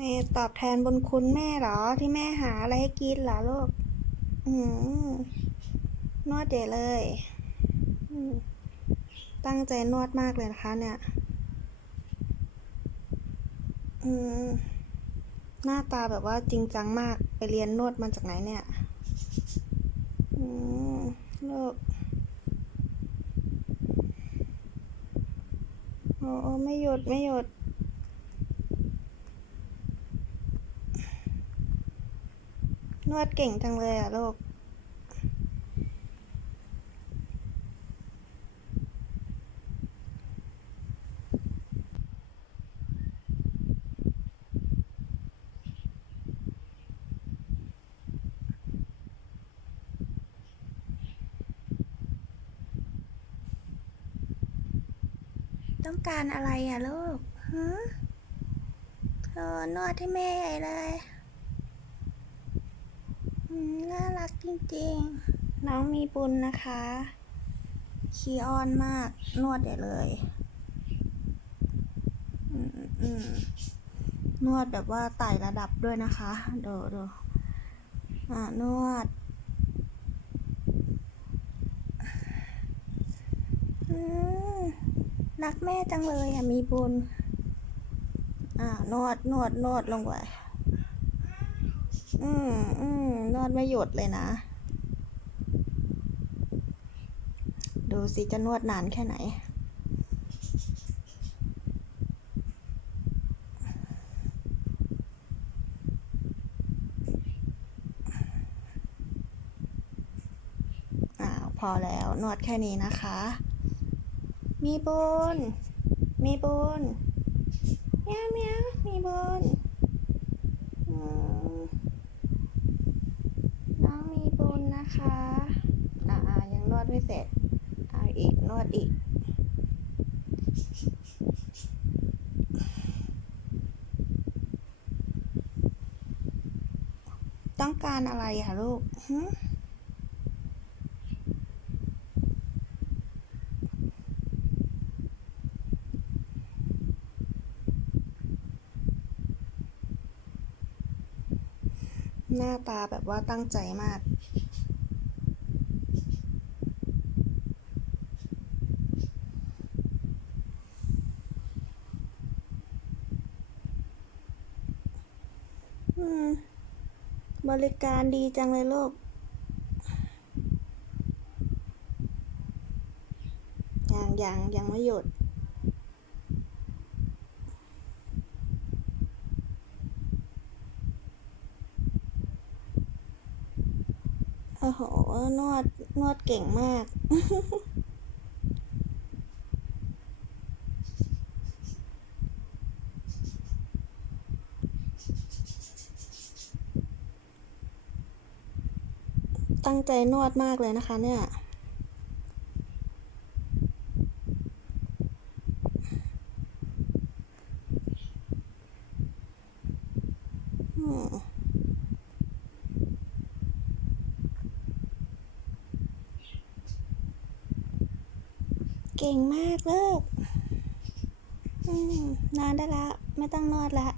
นี่ตอบแทนบุญคุณแม่เหรอ ที่แม่หาอะไรให้กินเหรอลูก อืมนวดเดี๋ยเลย ตั้งใจนวดมากเลยนะคะ เนี่ย อืม หน้าตาแบบว่าจริงจังมาก ไปเรียนนวดมาจากไหนเนี่ย อืมลูกโอโอ้ไม่หยุดไม่หยุด นวดเก่งจังเลยอะลูก ต้องการอะไรอะลูกฮะเธอนวดให้แม่ใหญ่เลย น่ารักจริงๆ น้องมีบุญนะคะคีออนมาก นวดใหญ่เลย นวดแบบว่าไต่ระดับด้วยนะคะ ดูดูอ่านวดรักแม่จังเลยอะมีบุญ อ่านวดนวดนวดลงไป อืมอืมนวดไม่หยุดเลยนะ ดูสิจะนวดนานแค่ไหน อ้าว พอแล้วนวดแค่นี้นะคะ มีบุญมีบุญเมียวเมียวมีบุญอืมน้องมีบุญ นะคะอ่าอายังนวดไม่เสร็จเอาอีกนวดอีก ต้องการอะไรอะลูกหน้าตาแบบว่าตั้งใจมาก บริการดีจังเลยลูกยังยังยังไม่หยุดโอ้โห นวด นวดเก่งมาก ตั้งใจนวดมากเลยนะคะเนี่ยเก่งมากเลูกนอนได้ละ ไม่ต้องนวดละ